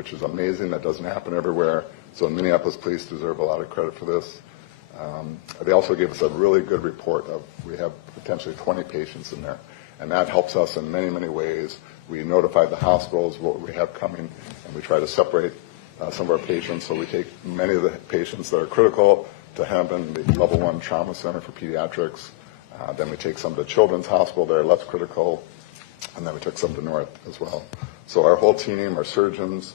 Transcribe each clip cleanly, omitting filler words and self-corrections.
which is amazing. That doesn't happen everywhere. So Minneapolis police deserve a lot of credit for this. They also gave us a really good report of we have potentially 20 patients in there, and that helps us in many, many ways. We notify the hospitals what we have coming, and we try to separate some of our patients. So we take many of the patients that are critical to Hennepin, the level 1 trauma center for pediatrics. Then we take some to Children's Hospital there, less critical, and then we took some to North as well. So our whole team, our surgeons,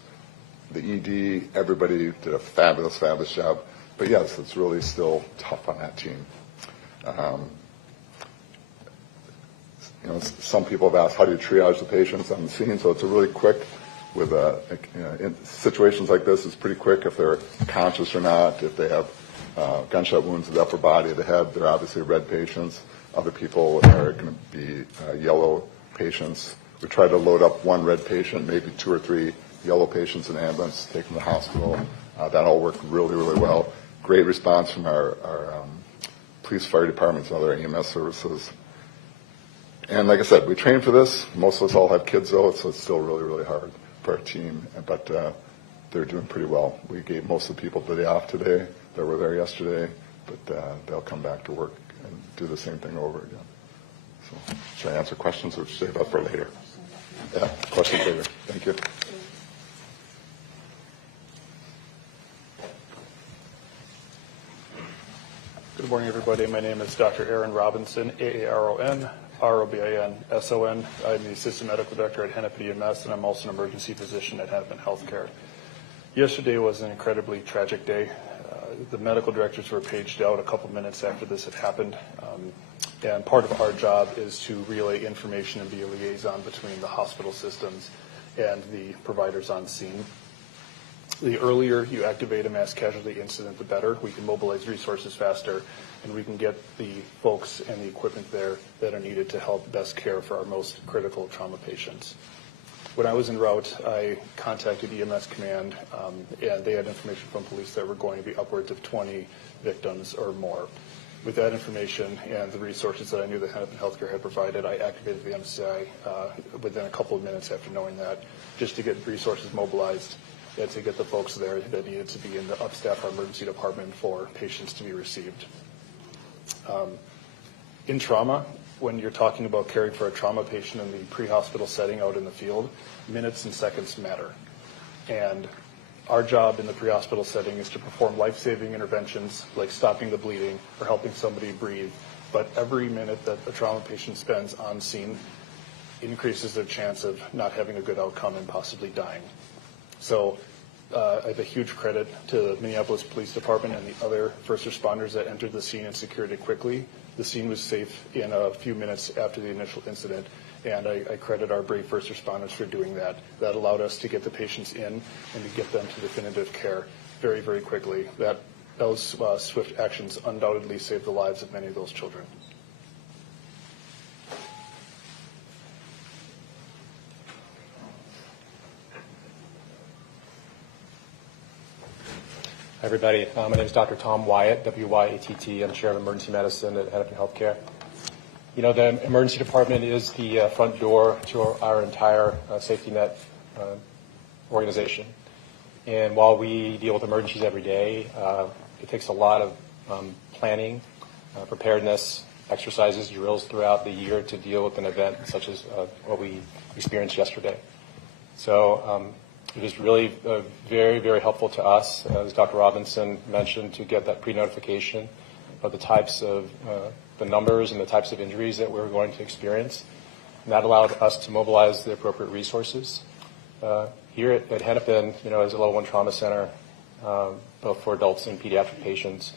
the ED, everybody did a fabulous, fabulous job. But yes, it's really still tough on that team. Some people have asked, how do you triage the patients on the scene? So it's a really quick, with in situations like this, it's pretty quick if they're conscious or not. If they have gunshot wounds to the upper body of the head, they're obviously red patients. Other people are going to be yellow patients. We try to load up one red patient, maybe 2 or 3 yellow patients in an ambulance, take them to the hospital. That all worked really, really well. Great response from our police, fire departments, and other EMS services. And like I said, we trained for this. Most of us all have kids, though, so it's still really, really hard for our team. But they're doing pretty well. We gave most of the people the day off today that were there yesterday, but they'll come back to work and do the same thing over again. So should I answer questions or save that for later? Yeah, questions later. Thank you. Good morning, everybody. My name is Dr. Aaron Robinson, Aaron Robinson. I'm the Assistant Medical Director at Hennepin EMS, and I'm also an emergency physician at Hennepin Healthcare. Yesterday was an incredibly tragic day. The medical directors were paged out a couple minutes after this had happened, and part of our job is to relay information and be a liaison between the hospital systems and the providers on scene. The earlier you activate a mass casualty incident, the better. We can mobilize resources faster, and we can get the folks and the equipment there that are needed to help best care for our most critical trauma patients. When I was en route, I contacted EMS Command, and they had information from police that were going to be upwards of 20 victims or more. With that information and the resources that I knew that Hennepin Healthcare had provided, I activated the MCI within a couple of minutes after knowing that, just to get resources mobilized and to get the folks there that needed to be in the upstaff our emergency department for patients to be received. In trauma, when you're talking about caring for a trauma patient in the pre-hospital setting out in the field, minutes and seconds matter. And our job in the pre-hospital setting is to perform life-saving interventions like stopping the bleeding or helping somebody breathe. But every minute that a trauma patient spends on scene increases their chance of not having a good outcome and possibly dying. So I have a huge credit to the Minneapolis Police Department and the other first responders that entered the scene and secured it quickly. The scene was safe in a few minutes after the initial incident, and I credit our brave first responders for doing that. That allowed us to get the patients in and to get them to definitive care very, very quickly. Those swift actions undoubtedly saved the lives of many of those children. Hi, everybody. My name is Dr. Tom Wyatt, W-Y-A-T-T. I'm Chair of Emergency Medicine at Hennepin Healthcare. You know, the emergency department is the front door to our entire safety net organization. And while we deal with emergencies every day, it takes a lot of planning, preparedness, exercises, drills throughout the year to deal with an event such as what we experienced yesterday. So it was really very, very helpful to us, as Dr. Robinson mentioned, to get that pre-notification of the types of the numbers and the types of injuries that we were going to experience. And that allowed us to mobilize the appropriate resources. Here at Hennepin, you know, as a level 1 trauma center, both for adults and pediatric patients,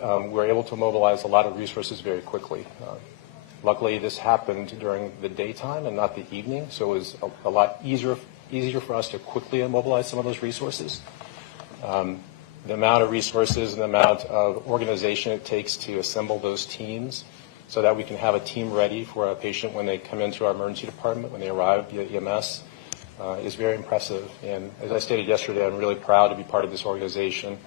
we were able to mobilize a lot of resources very quickly. Luckily, this happened during the daytime and not the evening, so it was a lot easier for us to quickly mobilize some of those resources. The amount of resources and the amount of organization it takes to assemble those teams so that we can have a team ready for a patient when they come into our emergency department, when they arrive via EMS, is very impressive. And as I stated yesterday, I'm really proud to be part of this organization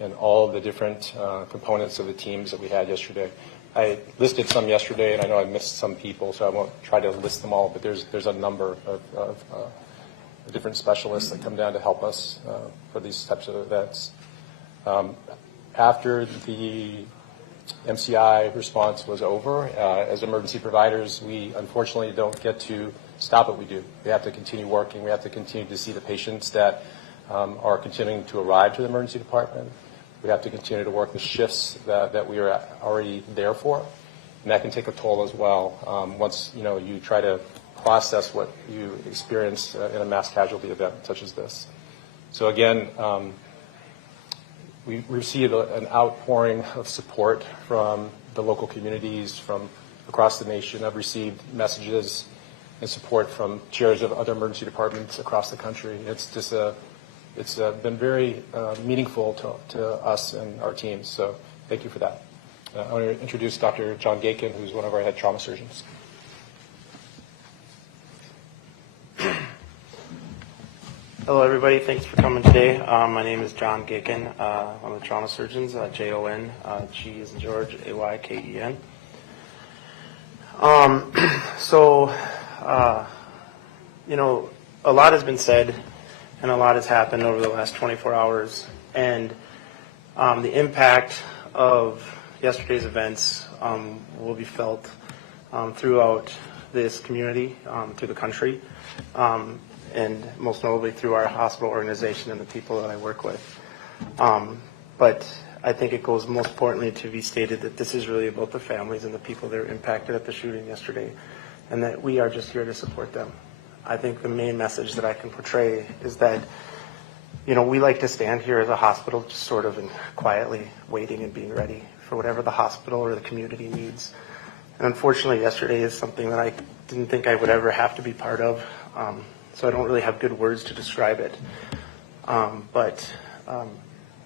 and all of the different components of the teams that we had yesterday. I listed some yesterday, and I know I missed some people, so I won't try to list them all, but there's a number of the different specialists that come down to help us for these types of events. After the MCI response was over, as emergency providers, we unfortunately don't get to stop what we do. We have to continue working. We have to continue to see the patients that are continuing to arrive to the emergency department. We have to continue to work the shifts that we are already there for, and that can take a toll as well once you try to process what you experience in a mass casualty event such as this. So again, we received an outpouring of support from the local communities from across the nation. I've received messages and support from chairs of other emergency departments across the country. It's been very meaningful to us and our teams, so thank you for that. I want to introduce Dr. John Gakin, who's one of our head trauma surgeons. Hello, everybody. Thanks for coming today. My name is John Gakin. I'm a trauma surgeon, Jon, G as in George, Ayken. A lot has been said and a lot has happened over the last 24 hours. And the impact of yesterday's events will be felt throughout this community, through the country, and most notably through our hospital organization and the people that I work with. But I think it goes most importantly to be stated that this is really about the families and the people that are impacted at the shooting yesterday, and that we are just here to support them. I think the main message that I can portray is that, we like to stand here as a hospital just sort of quietly waiting and being ready for whatever the hospital or the community needs. And unfortunately, yesterday is something that I didn't think I would ever have to be part of. So I don't really have good words to describe it. But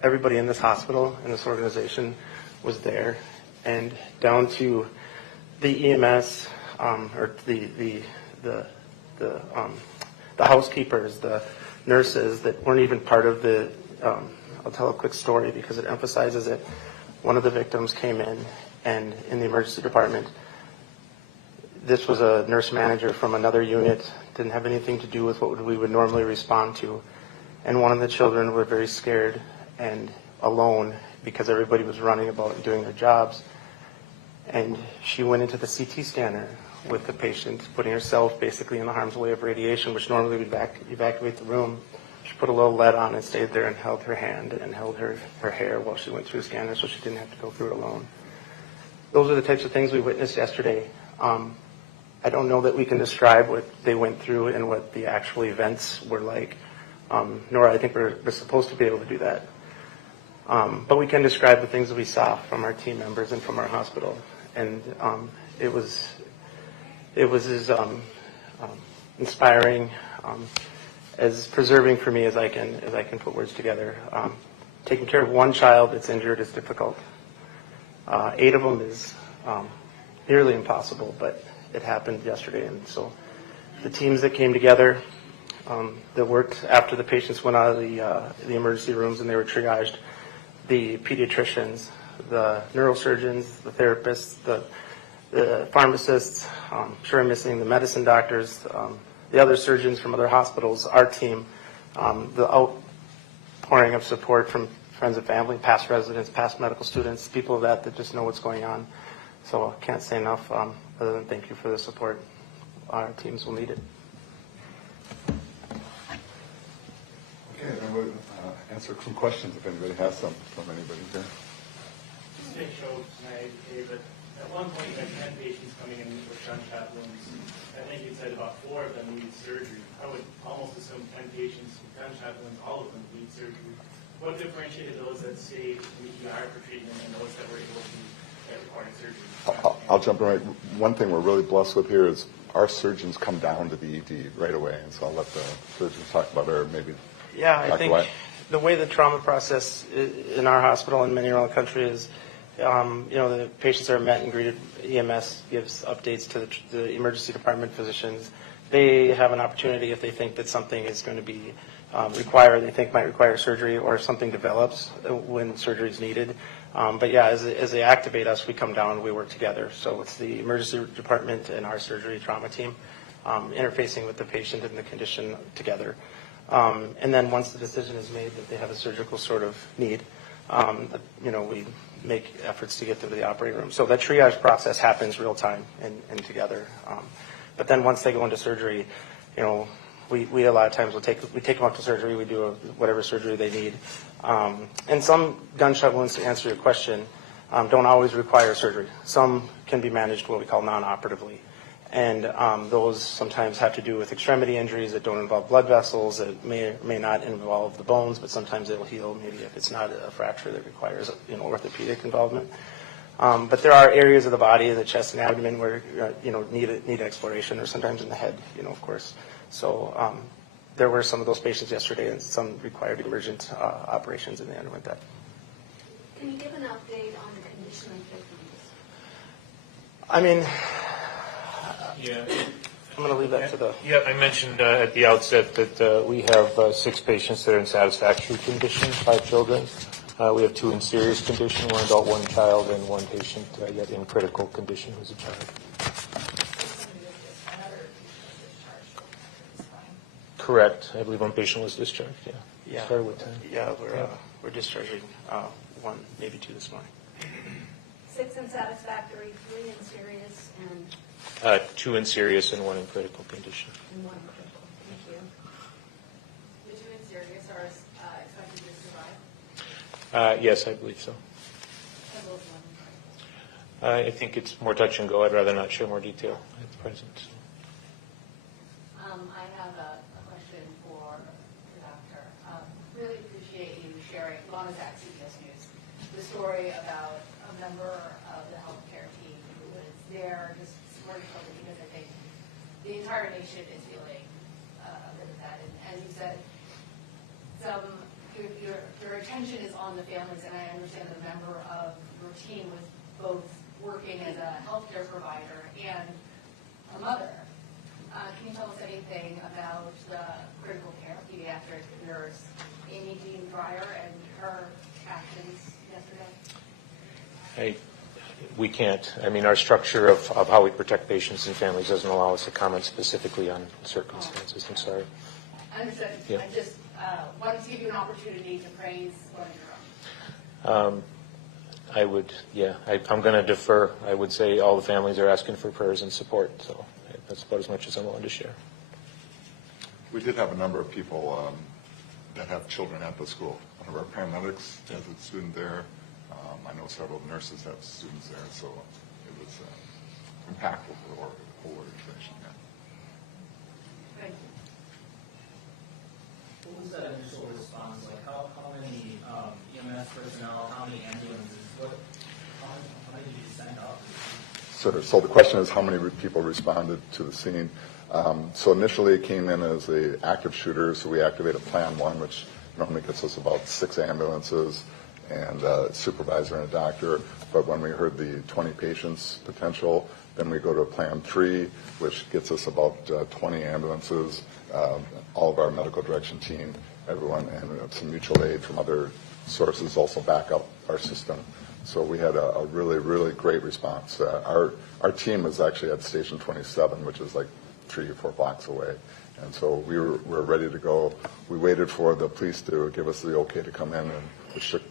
everybody in this hospital, in this organization, was there. And down to the EMS, or the housekeepers, the nurses that weren't even part of the, I'll tell a quick story because it emphasizes it. One of the victims came in, and in the emergency department, this was a nurse manager from another unit, didn't have anything to do with what we would normally respond to. And one of the children were very scared and alone because everybody was running about and doing their jobs. And she went into the CT scanner with the patient, putting herself basically in the harm's way of radiation, which normally would evacuate the room. She put a little lead on and stayed there and held her hand and held her hair while she went through the scanner so she didn't have to go through it alone. Those are the types of things we witnessed yesterday. I don't know that we can describe what they went through and what the actual events were like, nor I think we're supposed to be able to do that. But we can describe the things that we saw from our team members and from our hospital. And it was as inspiring, as preserving for me as I can put words together. Taking care of one child that's injured is difficult. 8 of them is nearly impossible, but it happened yesterday. And so the teams that came together, that worked after the patients went out of the emergency rooms and they were triaged, the pediatricians, the neurosurgeons, the therapists, the pharmacists, sure I'm missing the medicine doctors, the other surgeons from other hospitals, our team, the outpouring of support from friends and family, past residents, past medical students, people that just know what's going on. So I can't say enough other than thank you for the support. Our teams will need it. Okay, then we'll answer some questions if anybody has some from anybody here. Just to show tonight, but at one point you had 10 patients coming in with gunshot wounds. I think you said about 4 of them needed surgery. I would almost assume 10 patients with gunshot wounds, all of them need surgery. What differentiated those that stayed in the ER for treatment and those that were able to get required surgery? I'll jump in right. One thing we're really blessed with here is our surgeons come down to the ED right away, and so I'll let the surgeons talk about it, or maybe. Yeah, I think the way the trauma process in our hospital and many around the country is, the patients are met and greeted. EMS gives updates to the emergency department physicians. They have an opportunity if they think that something is going to be required, they think might require surgery, or if something develops when surgery is needed. But yeah, as they activate us, we come down, we work together. So it's the emergency department and our surgery trauma team interfacing with the patient and the condition together. And then once the decision is made that they have a surgical sort of need, we make efforts to get them to the operating room. So that triage process happens real time and together. But then once they go into surgery, we a lot of times we take them up to surgery. We do whatever surgery they need. And some gunshot wounds, to answer your question, don't always require surgery. Some can be managed what we call non-operatively. And those sometimes have to do with extremity injuries that don't involve blood vessels, that may or may not involve the bones, but sometimes it'll heal maybe if it's not a fracture that requires orthopedic involvement. But there are areas of the body, the chest and abdomen, where need exploration, or sometimes in the head, of course. So there were some of those patients yesterday, and some required emergent operations, and they underwent that. Can you give an update on the condition of victims? I mean, Yeah. I'm going to leave that to the... Yeah, I mentioned at the outset that we have 6 patients that are in satisfactory condition, 5 children. We have 2 in serious condition, 1 adult, 1 child, and 1 patient yet in critical condition who's a child. Correct. I believe 1 patient was discharged, Yeah, Started with 10. yeah, we're discharging 1, maybe 2 this morning. 6 in satisfactory, 3 in serious, and 2 in serious and 1 in critical condition. 1 in critical. Thank you. The 2 in serious are expected to survive? Yes, I believe so. As well as 1 in critical. I think it's more touch and go. I'd rather not share more detail at the present. I have a question for the doctor. Really appreciate you sharing, long as at CBS News, the story about a member of the healthcare team who was there just supporting children, because I think the entire nation is feeling a bit of that. And as you said, your attention is on the families, and I understand the member of your team was both working as a healthcare provider and a mother. Can you tell us anything about the critical care pediatric nurse, Amy Jean Dreyer, and her actions yesterday? We can't. I mean, our structure of how we protect patients and families doesn't allow us to comment specifically on circumstances. I'm sorry. I understand. Yeah. I just wanted to give you an opportunity to praise one of your own. I would, I'm going to defer. I would say all the families are asking for prayers and support, so that's about as much as I'm willing to share. We did have a number of people that have children at the school. One of our paramedics has a student there. I know several nurses have students there, so it was impactful for the whole organization. Yeah. Thank you. What was that initial response like? How many EMS personnel, how many ambulances, how many did you send up? So the question is, how many people responded to the scene? So initially it came in as an active shooter, so we activated Plan 1, which normally gets us about 6 ambulances and a supervisor and a doctor. But when we heard the 20 patients potential, then we go to Plan 3, which gets us about 20 ambulances, all of our medical direction team, everyone, and some mutual aid from other sources also back up our system. So we had a really, really great response. Our team was actually at Station 27, which is like 3 or 4 blocks away. And so we were ready to go. We waited for the police to give us the okay to come in, and it took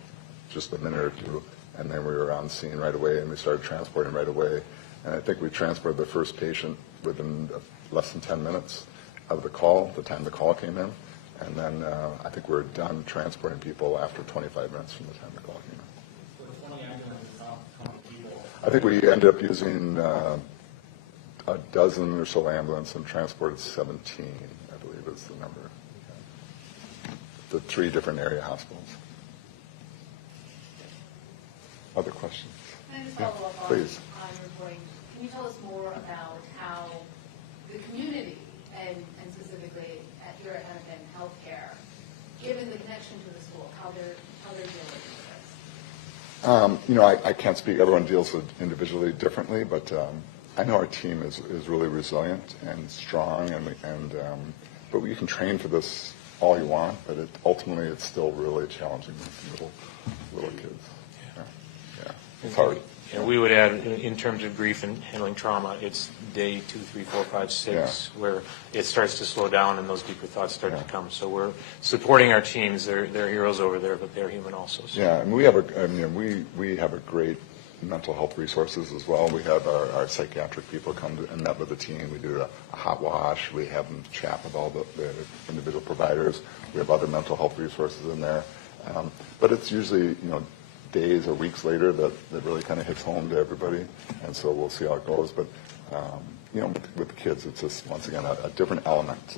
just a minute or 2, and then we were on scene right away, and we started transporting right away. And I think we transported the first patient within less than 10 minutes of the call, the time the call came in. And then I think we were done transporting people after 25 minutes from the time the call came in. So 20 ambulances, how many people? I think we ended up using a dozen or so ambulances and transported 17, I believe is the number. The 3 different area hospitals. Other questions? Can I just follow up please. on your point? Can you tell us more about how the community, and specifically here at Hennepin Healthcare, given the connection to the school, how they're dealing with this? I can't speak. Everyone deals with individually differently, but I know our team is really resilient and strong, but you can train for this all you want, but ultimately it's still really challenging with little kids. Yeah. It's hard. And we would add, in terms of grief and handling trauma, it's day 2, 3, 4, 5, 6, where it starts to slow down and those deeper thoughts start to come. So we're supporting our teams. They're heroes over there, but they're human also. So. Yeah, and we have a great mental health resources as well. We have our psychiatric people come and met with the team. We do a hot wash. We have them chat with all the individual providers. We have other mental health resources in there. But it's usually, days or weeks later that really kind of hits home to everybody, and so we'll see how it goes. But with the kids, it's just once again a different element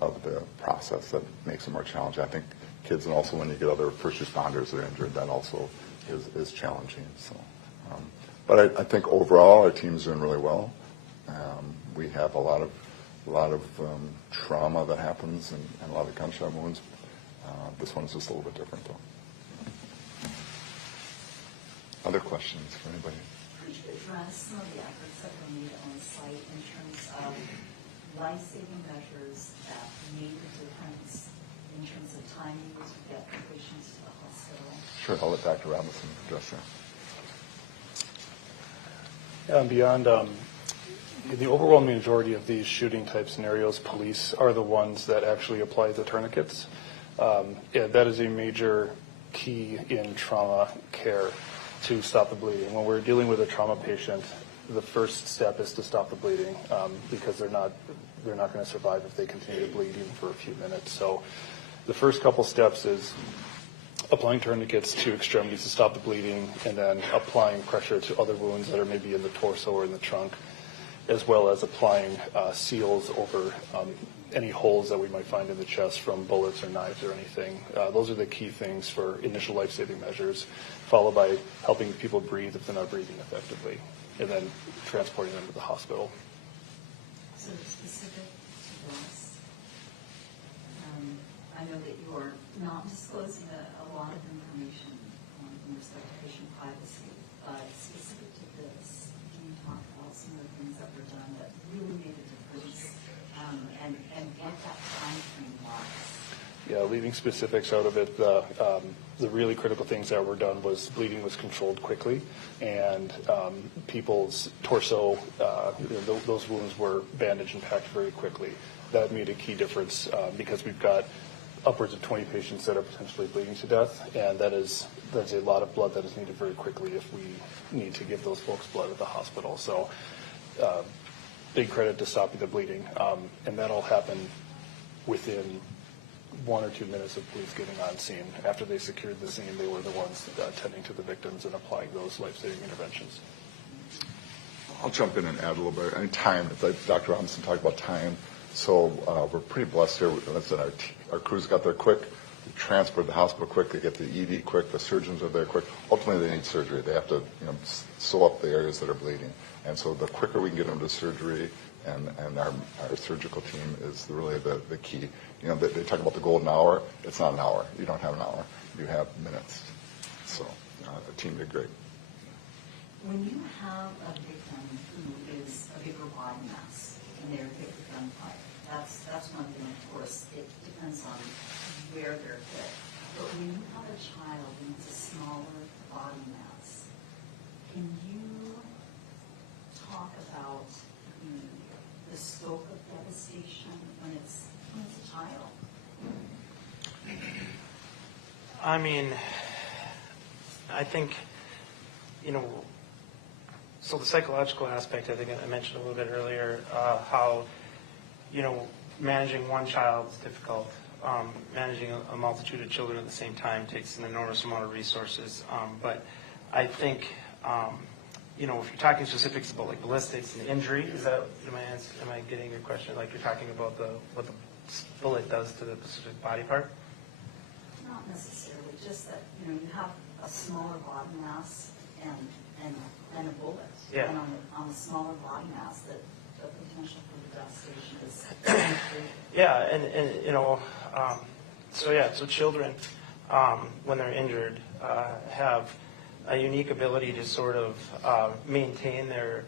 of the process that makes it more challenging. I think kids, and also when you get other first responders that are injured, that also is challenging. So, but I think overall our team's doing really well. We have a lot of trauma that happens and a lot of gunshot wounds. This one's just a little bit different, though. Other questions for anybody? Could you address some of the efforts that were made on site in terms of life-saving measures that made a difference in terms of time used to get the patients to the hospital? Sure, I'll let Dr. Robinson address that. Beyond the overwhelming majority of these shooting type scenarios, police are the ones that actually apply the tourniquets. That is a major key in trauma care to stop the bleeding. When we're dealing with a trauma patient, the first step is to stop the bleeding because they're not going to survive if they continue to bleed even for a few minutes. So the first couple steps is applying tourniquets to extremities to stop the bleeding, and then applying pressure to other wounds that are maybe in the torso or in the trunk, as well as applying seals over any holes that we might find in the chest from bullets or knives or anything. Those are the key things for initial life-saving measures, followed by helping people breathe if they're not breathing effectively, and then transporting them to the hospital. So specific to this, I know that you are not disclosing a lot of information in respect to patient privacy, but specific to this, can you talk about some of the things that were done that really made a difference and what that time frame was? Yeah, leaving specifics out of it, the really critical things that were done was bleeding was controlled quickly, and people's torso, those wounds were bandaged and packed very quickly. That made a key difference because we've got upwards of 20 patients that are potentially bleeding to death, and that's a lot of blood that is needed very quickly if we need to give those folks blood at the hospital. So big credit to stopping the bleeding, and that'll happen within 1 or 2 minutes of police getting on scene. After they secured the scene, they were the ones tending to the victims and applying those life-saving interventions. I'll jump in and add a little bit. I mean, time. It's like Dr. Robinson talked about time. So we're pretty blessed here. Our crews got there quick. We transported the hospital quick. They get the ED quick. The surgeons are there quick. Ultimately, they need surgery. They have to sew up the areas that are bleeding. And so the quicker we can get them to surgery, and our surgical team is really the key. They talk about the golden hour. It's not an hour. You don't have an hour. You have minutes. So the team did great. When you have a victim who is a bigger body mass and they're hit with gunfire, that's one thing. Of course, it depends on where they're hit. But when you have a child and it's a smaller body mass, can you talk about the scope of devastation when it's a child? I mean, I think, so the psychological aspect, I think I mentioned a little bit earlier, how, managing one child is difficult. Managing a multitude of children at the same time takes an enormous amount of resources. But I think, if you're talking specifics about like ballistics and injury, am I getting your question? Like you're talking about what the bullet does to the specific body part? Not necessarily, just that, you have a smaller body mass and a bullet. Yeah. And on the smaller body mass, that the potential for devastation is Yeah, so children, when they're injured, have a unique ability to sort of maintain their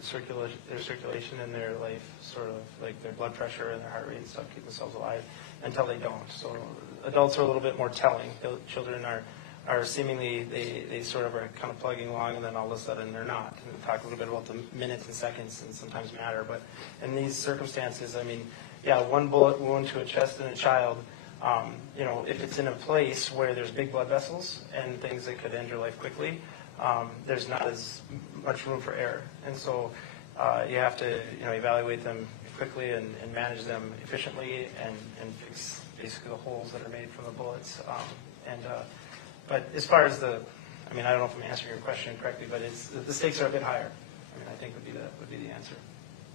circulation in their life, sort of like their blood pressure and their heart rate and stuff, keep themselves alive until they don't. So adults are a little bit more telling. Children are are seemingly, they sort of are kind of plugging along, and then all of a sudden they're not. And we'll talk a little bit about the minutes and seconds and sometimes matter. But in these circumstances, I mean, yeah, one bullet wound to a chest in a child, if it's in a place where there's big blood vessels and things that could end your life quickly, there's not as much room for error. And so you have to, evaluate them quickly and manage them efficiently and fix basically the holes that are made from the bullets. But as far as I don't know if I'm answering your question correctly, but the stakes are a bit higher. I mean, I think would be the answer,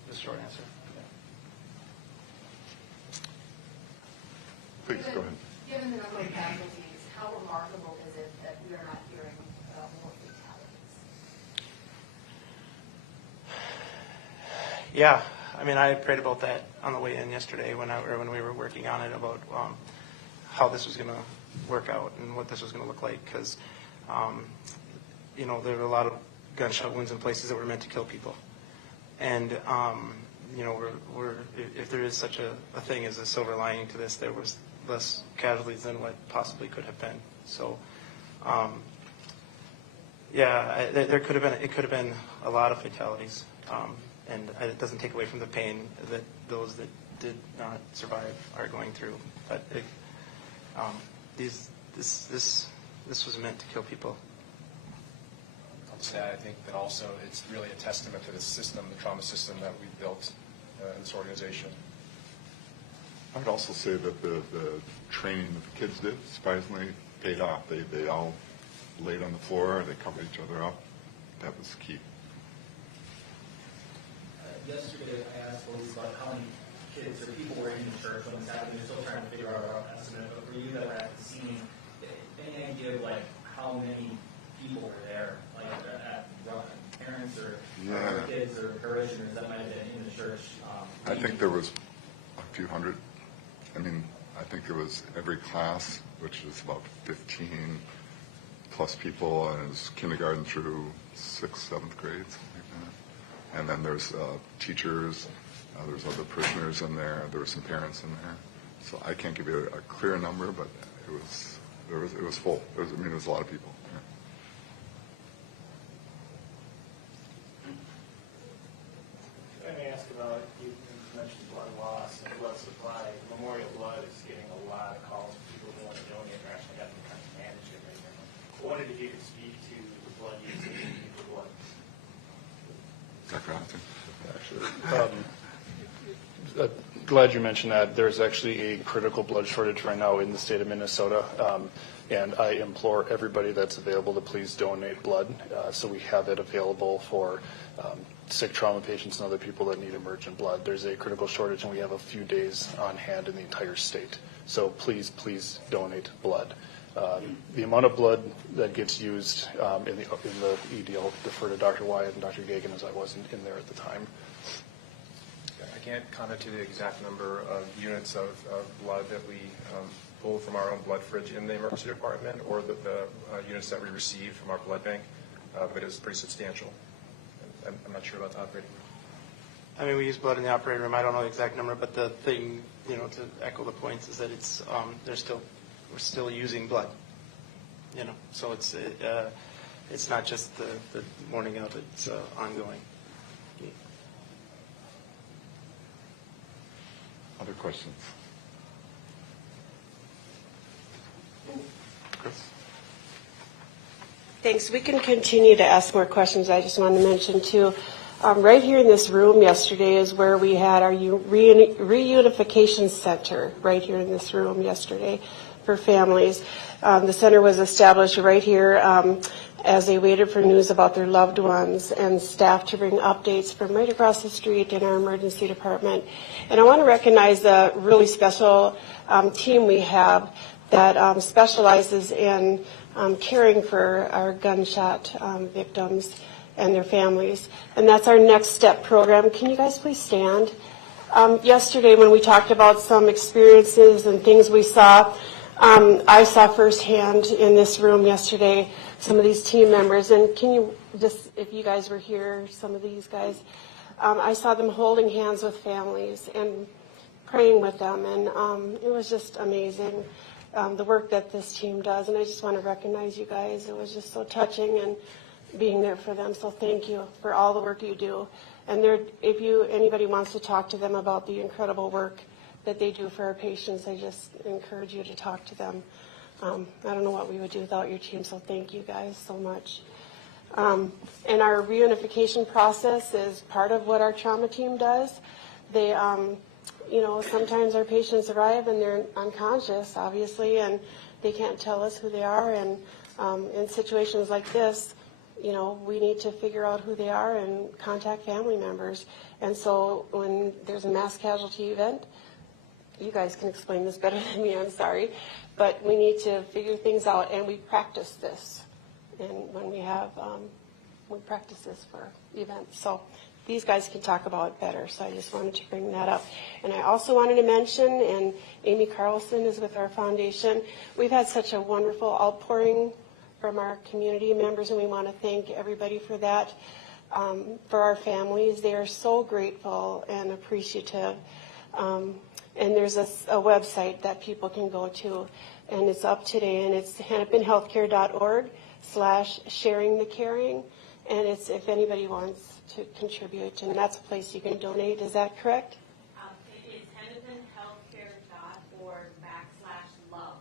the short answer. Please, go ahead. Given the number of casualties, how remarkable is it that we are not hearing about more fatalities? Yeah, I mean, I prayed about that on the way in yesterday when we were working on it about how this was going to work out and what this was going to look like, because there were a lot of gunshot wounds in places that were meant to kill people, and if there is such a thing as a silver lining to this, there was less casualties than what possibly could have been. So, there could have been. It could have been a lot of fatalities, and it doesn't take away from the pain that those that did not survive are going through. But this was meant to kill people. I'll just add, I think that also it's really a testament to the system, the trauma system that we've built in this organization. I'd also say that the training that the kids did surprisingly paid off. They all laid on the floor, they covered each other up. That was key. Yesterday, I asked police about how many kids or people were in the church when this happened. They're still trying to figure out our estimate. But for you that were at the scene, any idea of how many people were there, parents or kids or parishioners that might have been in the church? I think there was a few hundred. I mean, I think there was every class, which is about 15 plus people, and it was kindergarten through 6th, 7th grade, something like that. And then there's teachers, there's other parishioners in there, there were some parents in there. So I can't give you a clear number, but it was full. It was a lot of people. Yeah. If I may ask about, you mentioned blood loss and blood supply. Memorial Blood is getting a lot of calls from people who want to donate or actually have to kind of manage it right now. I wondered if you could speak to the blood usage and the blood. Dr. Hodgson? Glad you mentioned that. There's actually a critical blood shortage right now in the state of Minnesota, and I implore everybody that's available to please donate blood. So we have it available for sick trauma patients and other people that need emergent blood. There's a critical shortage, and we have a few days on hand in the entire state. So please donate blood. The amount of blood that gets used in the ED, I'll defer to Dr. Wyatt and Dr. Gagan, as I wasn't in there at the time. I can't comment to the exact number of units of blood that we pull from our own blood fridge in the emergency department, or the units that we receive from our blood bank, but it was pretty substantial. I'm not sure about the operating room. I mean, we use blood in the operating room. I don't know the exact number, but the thing, to echo the points, is that it's we're still using blood. So it's not just the morning of; it's ongoing. Other questions? Chris? Thanks. We can continue to ask more questions. I just wanted to mention, too, right here in this room yesterday is where we had our reunification center, right here in this room yesterday for families. The center was established right here as they waited for news about their loved ones, and staff to bring updates from right across the street in our emergency department. And I want to recognize the really special team we have that specializes in caring for our gunshot victims and their families. And that's our Next Step program. Can you guys please stand? Yesterday when we talked about some experiences and things we saw, I saw firsthand in this room yesterday some of these team members. And can you just, if you guys were here, some of these guys, I saw them holding hands with families and praying with them. And it was just amazing. the work that this team does, and I just want to recognize you guys. It was just so touching and being there for them, so thank you for all the work you do. And if anybody wants to talk to them about the incredible work that they do for our patients, I just encourage you to talk to them. I don't know what we would do without your team, so thank you guys so much. And our reunification process is part of what our trauma team does. They, sometimes our patients arrive and they're unconscious, obviously, and they can't tell us who they are. And in situations like this, we need to figure out who they are and contact family members. And so when there's a mass casualty event, you guys can explain this better than me, I'm sorry, but we need to figure things out, and we practice this. And when we practice this for events. So these guys can talk about it better, so I just wanted to bring that up. And I also wanted to mention, and Amy Carlson is with our foundation, we've had such a wonderful outpouring from our community members, and we want to thank everybody for that. For our families, they are so grateful and appreciative. And there's a website that people can go to, and it's up today, and it's hennepinhealthcare.org/sharingthecaring, and it's if anybody wants to contribute, and that's a place you can donate. Is that correct? It is hennepinhealthcare.org/love.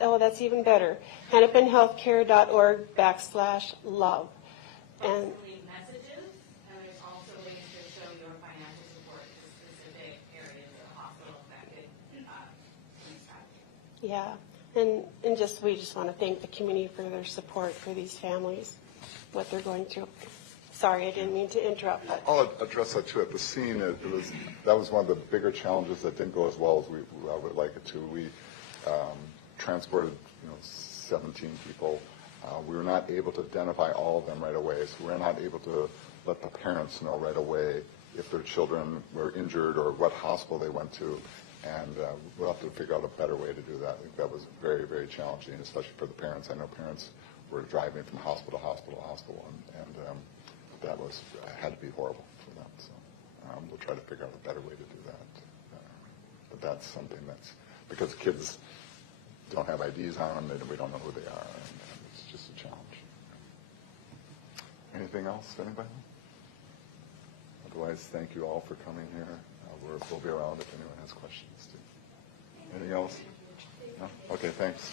Oh, that's even better. hennepinhealthcare.org/love. And Leave messages, and there's also ways to show your financial support to specific areas of the hospital that could use that. yeah, and we just want to thank the community for their support for these families, what they're going through. Sorry, I didn't mean to interrupt. But I'll address that too. At the scene, that was one of the bigger challenges that didn't go as well as I would like it to. We transported 17 people. We were not able to identify all of them right away, so we were not able to let the parents know right away if their children were injured or what hospital they went to, and we'll have to figure out a better way to do that. I think that was very, very challenging, especially for the parents. I know parents were driving from hospital to hospital to hospital, and that had to be horrible for them. So we'll try to figure out a better way to do that. But that's something because kids don't have IDs on them, and we don't know who they are, and it's just a challenge. Anything else, anybody? Otherwise, thank you all for coming here. We'll be around if anyone has questions too. Anything else? No? Okay, thanks.